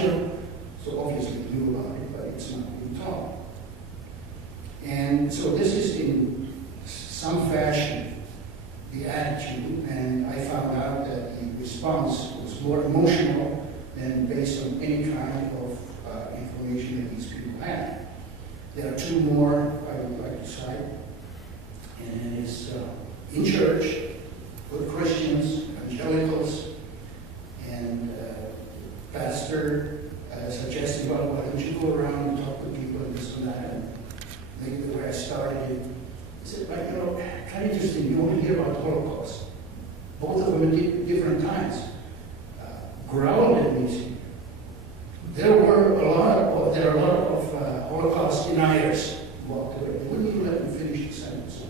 culture, so obviously knew about it, but it's not being taught. And so this is in some fashion the attitude, and I found out that the response was more emotional than based on any kind of information that these people had. There are two more I would like to cite, and it is in church, good Christians, evangelicals, and pastor suggesting, well, why don't you go around and talk to people and this and that, and maybe where I started. I said, well, you know, kind of interesting, you only hear about the Holocaust. Both of them at different times. Growled at me. There are a lot of Holocaust deniers who walked away. They wouldn't even let them finish the sentence.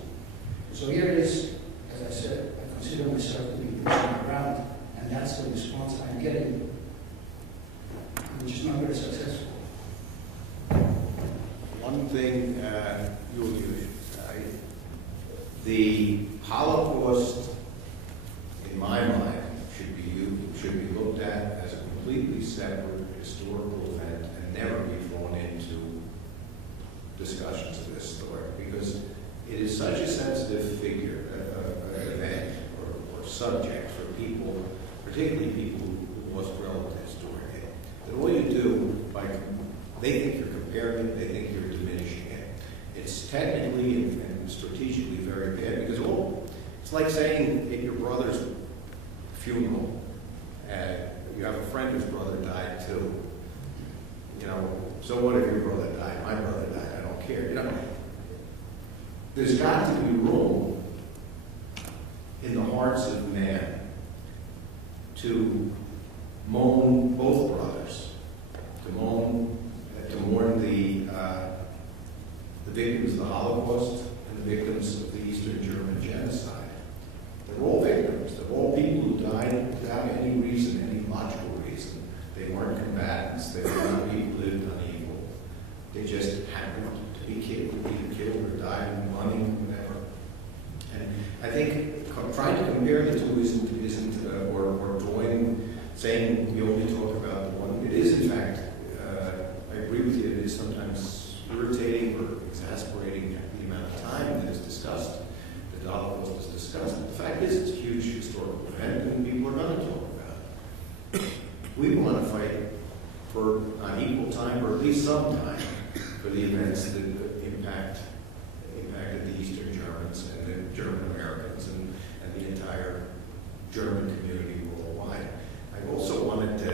So here it is, as I said, I consider myself to be pushing around, and that's the response I'm getting, which is not very successful. One thing the Holocaust, in my mind, should be looked at as a completely separate historical event and never be thrown into discussions of this sort, because it is such a sensitive figure, event or subject for people, particularly people who lost relatives during it, that all you do, they think you're comparing it, they think you're diminishing it. It's technically and strategically very bad, because it's like saying at your brother's funeral, you have a friend whose brother died too. You know, so what if your brother died? My brother died, I don't care. You know, there's got to be room in the hearts of man to mourn both brothers, to mourn the victims of the Holocaust and the victims of the Eastern German genocide. They're all victims. They're all people who died without any reason, any logical reason. They weren't combatants. They were not people who lived unequal. They just happened to be killed or died in money, whatever. And I think trying to compare the two isn't or drawing, saying we only talk about the one. It is, in fact, I agree with you, it is sometimes irritating or exasperating the amount of time that is discussed, the Holocaust is discussed. But the fact is, it's a huge historical event, and people are going to talk about it. We want to fight for not equal time, or at least some time, for the events that impacted the Eastern Germans and the German Americans and the entire German community worldwide. I also wanted to,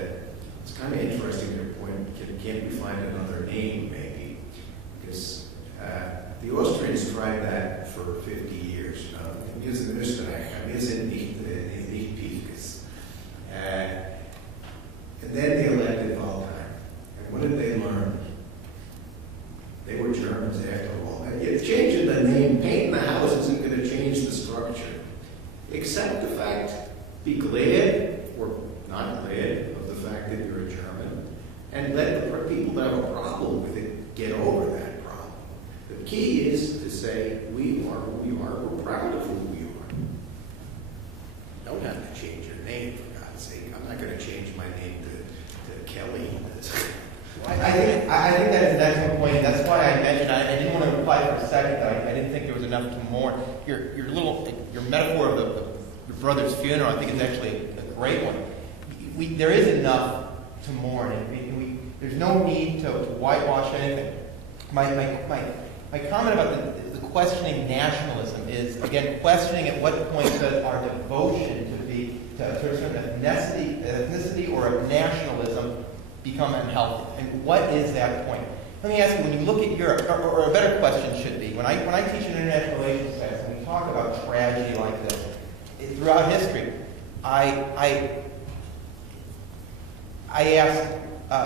it's kind of interesting your point, can't we find another name maybe? Because the Austrians tried that for 50 years. In Österreich, wir sind nicht Piefkes. And then they elected Waldheim. And what did they learn? They were Germans after all. And changing the name, painting the house isn't going to change the structure. Accept the fact, be glad or not glad of the fact that you're a German, and let the people that have a problem with it get over that problem. The key is to say, we are who we are, we're proud of who we are. You don't have to change your name, for God's sake. I'm not going to change my name to Kelly. I think that is an excellent point. That's why I mentioned, I didn't want to reply for a second, I didn't think there was enough to mourn. Your metaphor of your brother's funeral, I think is actually a great one. There is enough to mourn. There's no need to whitewash anything. My comment about the questioning nationalism is, again, questioning at what point does our devotion to a certain ethnicity or of nationalism become unhealthy? And what is that point? Let me ask you, when you look at Europe, or a better question should be, when I teach an international relations class and we talk about tragedy like this, throughout history, I ask, I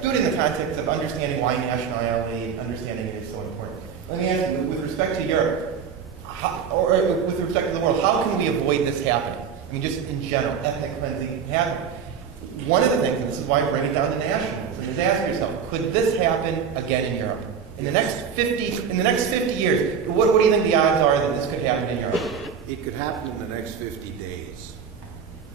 do it in the context of understanding why nationality, understanding it is so important. Let me ask you, with respect to Europe, or with respect to the world, how can we avoid this happening? I mean, just in general, ethnic cleansing happening. One of the things, and this is why I bring it down to nationalism, is ask yourself, could this happen again in Europe? In the next 50 years, what do you think the odds are that this could happen in Europe? It could happen in the next 50 days.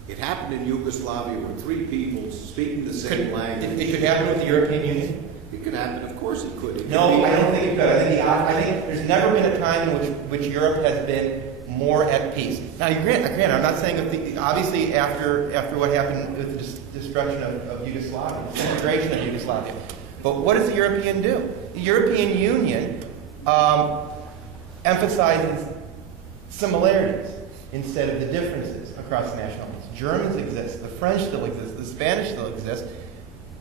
It happened in Yugoslavia where three people speaking the same language. It could happen with the European Union? It could happen, of course it could. No, I don't think it could. I think there's never been a time in which Europe has been more at peace. Now, granted, I'm not saying obviously after what happened with the destruction of Yugoslavia, the disintegration of Yugoslavia. But what does the European do? The European Union emphasizes similarities instead of the differences across nationalities. Germans exist, the French still exist, the Spanish still exist,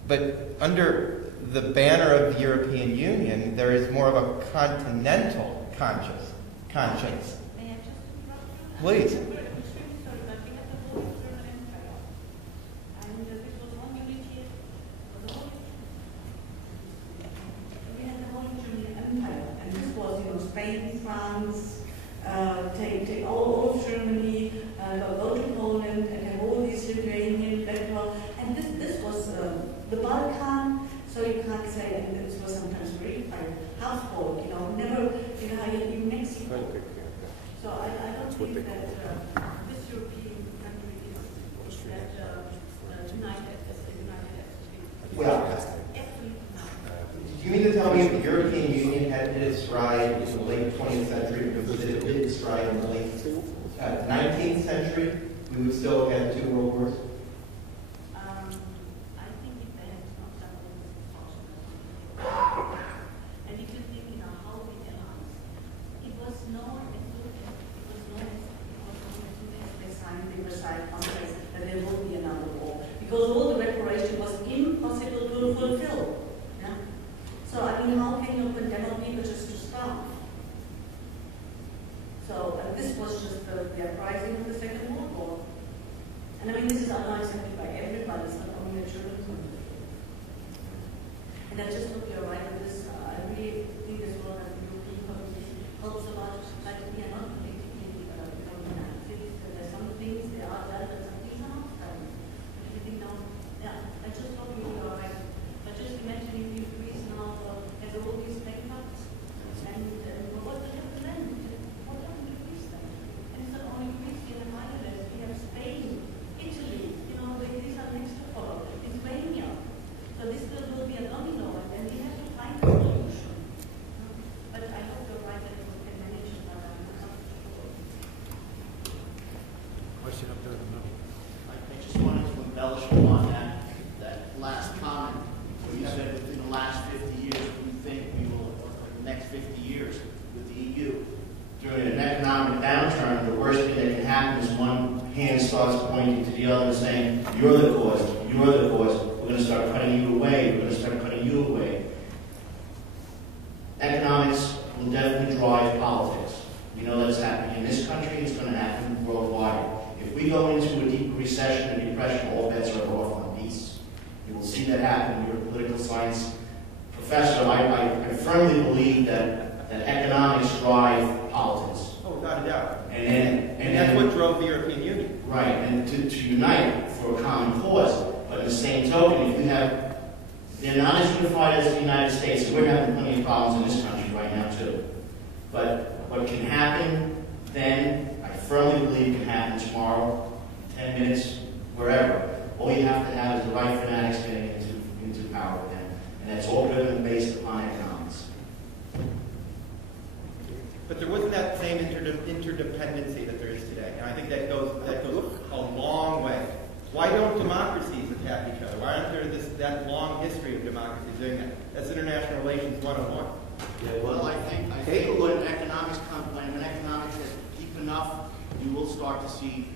but under the banner of the European Union, there is more of a continental conscience. May I just interrupt you? Please. I'm extremely sorry, but we had the whole German Empire. And this was one unity for the whole. We had the whole German Empire. And this was, Spain, France, take all of Germany, go to Poland, and have all these Lithuanian, Lithuania. And this was the Balkan. So you can't say, and this was sometimes very household, never, in Mexico. So I don't think that this European country is that united as a united entity. Well, Absolutely not. do you mean to tell me if the European Union had hit its stride in the late 20th century, because it hit its stride in the late 19th century, we would still have had 2 world wars? I think if they had not done it, it was possible. And if you think, how we allies, it was known as they signed the Versailles Conference that there will be another war, because all the reparation was impossible to fulfill. Yeah? So how can you condemn people just to starve? So this was just the uprising of the Second World War. And this is accepted by everybody, it's not only a German country. And I just hope you're right with this. I really think this world as a European community helps a lot. Like we are not politically united. There's some things they are done, and some things are not done. But if you think now, I just hope you're right. But just imagining if Greece now has all these bankrupts, and what will happen then? What happened to Greece then? And it's not only Greece, we have Ireland, we have Spain, Italy, these are next to follow, Lithuania. So this will be a domino, and then we have to find a solution. But I hope you're right that we can manage it, but I'm not sure. Question up there in the middle. I just wanted to embellish upon that last comment where you said within the last 50 years, we think we will, or the next 50 years with the EU. During an economic downturn, the worst thing that can happen is one hand starts pointing to the other and saying, you're the cause, we're going to start cutting you away, Economics will definitely drive politics. We know that's happening in this country, it's going to happen worldwide. If we go into a deep recession and depression, all bets are off on peace. You will see that happen. You're a political science professor. I firmly believe that economics drive politics. Oh, without a doubt. And that's what drove the European Union. Right, and to unite for a common cause. But in the same token, if you have, they're not as unified as the United States, and we're having plenty of problems in this country right now too. But what can happen then, I firmly believe can happen tomorrow, 10 minutes, wherever. All you have to have is the right fanatics getting into power then. And that's all driven and based upon economics. But there wasn't that same interdependency that there is today. And I think that goes a long way. Why don't democracies attack each other? Why aren't there that long history of democracies doing that? That's international relations 101. Yeah, well, I think when economics gets deep enough, you will start to see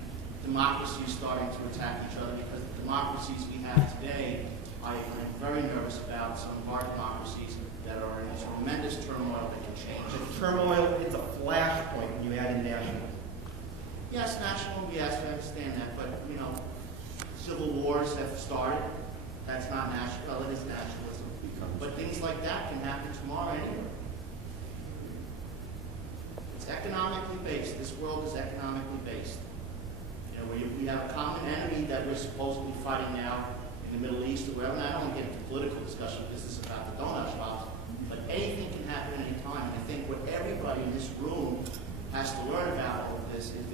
democracies starting to attack each other, because the democracies we have today, I'm very nervous about some of our democracies that are in this tremendous turmoil that can change. The turmoil, it's a flashpoint when you add in national. Yes, national, yes, I understand that, but, civil wars have started. That's not national, it is nationalism. But things like that can happen tomorrow anywhere. It's economically based. This world is economically based. We have a common enemy that we're supposedly fighting now in the Middle East or wherever. And I don't want to get into political discussion because this is about the donut shops, but anything can happen at any time. And I think what everybody in this room has to learn about all of this is that